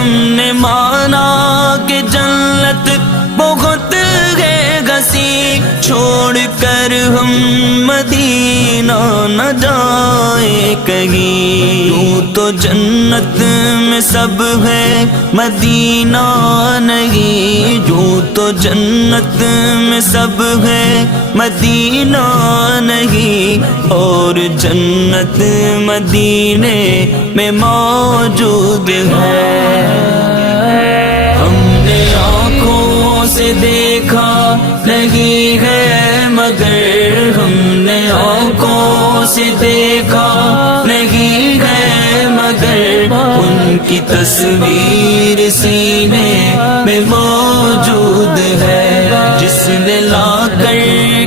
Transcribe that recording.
हमने माना कि जन्नत बहुत है घसी, छोड़ कर हम मदीना न जाए कहीं। यूं तो जन्नत में सब है मदीना नहीं, यूं तो जन्नत में सब है मदीना नहीं, और जन्नत मदीने में मौजूद है। हमने आँखों से देखा नहीं है मगर, हमने आँखों से देखा नहीं है मगर, उनकी तस्वीर सीने में मौजूद है। जिसने लाकर